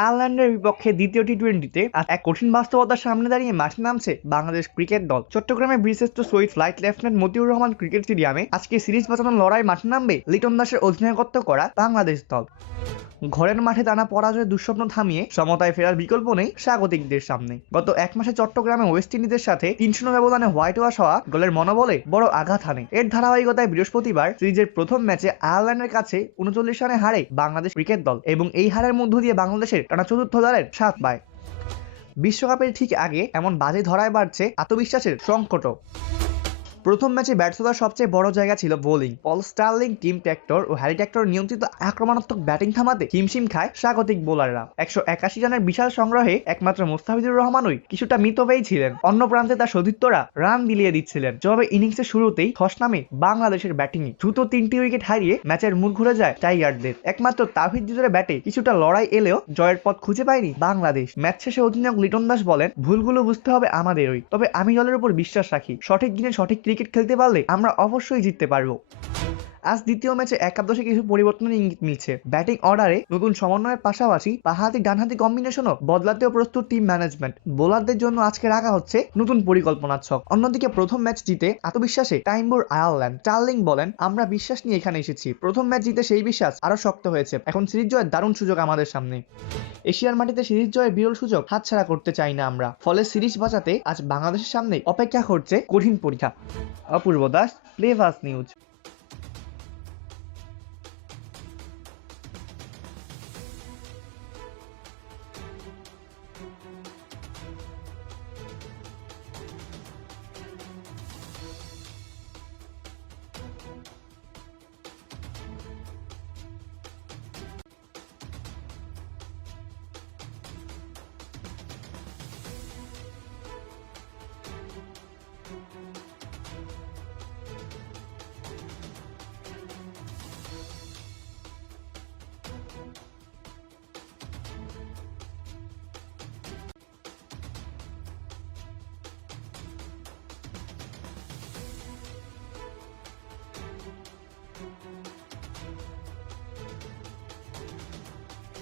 আয়ারল্যান্ডের বিপক্ষে দ্বিতীয় টি-20তে আজ এক কঠিন বাস্তবতার সামনে দাঁড়িয়ে মাঠে নামছে বাংলাদেশ ক্রিকেট দল। চট্টগ্রামের বীরশ্রেষ্ঠ শহীদ flight lieutenant Motiur Rahman cricket স্টেডিয়ামে আজকে সিরিজ বাঁচানোর লড়াই মাঠে নামবে লিটন দাসের অধিনায়কত্ব করা বাংলাদেশ দল। ঘরের মাঠে টানা পরাজয়ের দুঃস্বপ্ন থামিয়ে সমতায় ফেরার বিকল্প নেই স্বাগতিকদের সামনে। গত এক মাসে চট্টগ্রামে ওয়েস্ট ইন্ডিজের সাথে ৩-০ ব্যবধানে হোয়াইট ওয়াশ হওয়া দলের মনোবলে বড় আঘাত হানে। এর ধারাবাহিকতায় বৃহস্পতিবার সিরিজের প্রথম ম্যাচে আয়ারল্যান্ডের কাছে ৩৯ রানে হারে বাংলাদেশ ক্রিকেট দল এবং এই হারের মধ্য দিয়ে বাংলাদেশের টানা চতুর্থ দলের স্বাদ পায়। বিশ্বকাপের ঠিক আগে এমন বাজে ধরায় বাড়ছে আত্মবিশ্বাসের সংকটও। প্রথম ম্যাচে ব্যর্থতার সবচেয়ে বড় জায়গা ছিল bowling. Paul Stirling, Tim Tector ও হ্যারি ট্যাক্টর নিয়ন্ত্রিত আক্রমণাত্মক ব্যাটিং থামাতে হিমশিম খায় স্বাগতিক বোলাররা। ১৮১ রানের বিশাল সংগ্রহে একমাত্র মোস্তাফিজুর রহমানই কিছুটা মিতব্যয়ী ছিলেন। অন্য প্রান্তে তার সতীর্থরা রান বিলিয়ে দিচ্ছিলেন। জবাবে ইনিংসের শুরুতেই ধস নামে বাংলাদেশের ব্যাটিংয়ে। দ্রুত ৩টি উইকেট হারিয়ে ম্যাচের মুড ঘুরে যায় টাইগারদের। একমাত্র তাওহিদ হৃদয়ের ব্যাটে কিছুটা লড়াই এলেও জয়ের পথ খুঁজে পায়নি বাংলাদেশ। ম্যাচ শেষে অধিনায়ক লিটন দাস বলেন, ভুলগুলো বুঝতে হবে আমাদেরই, তবে আমি দলের উপর বিশ্বাস রাখি। সঠিক দিনে সঠিক ক্রিকেট খেলতে পারলে আমরা অবশ্যই জিততে পারবো। আজ দ্বিতীয় ম্যাচে একাদশে কিছু পরিবর্তনের ইঙ্গিত মিলছে। ব্যাটিং অর্ডারে নতুন সমন্বয়ের পাশাপাশি বাঁহাতি ডানহাতি কম্বিনেশনও বদলাতেও প্রস্তুত টিম ম্যানেজমেন্ট। বোলারদের জন্য আজকে রাখা হচ্ছে নতুন পরিকল্পনার ছক। অন্যদিকে প্রথম ম্যাচ জিতে আত্মবিশ্বাসে টাইম্বুর আয়ারল্যান্ড। স্টার্লিং বলেন, আমরা বিশ্বাস নিয়ে এখানে এসেছি। প্রথম ম্যাচ জিতে সেই বিশ্বাস আরো শক্ত হয়েছে। এখন সিরিজ জয়ের দারুণ সুযোগ আমাদের সামনে। এশিয়ার মাটিতে সিরিজ জয়ের বিরল সুযোগ হাতছাড়া করতে চাই না আমরা। ফলে সিরিজ বাঁচাতে আজ বাংলাদেশের সামনে অপেক্ষা করছে কঠিন পরীক্ষা। অপূর্ব দাস, প্লে ফার্স্ট নিউজ।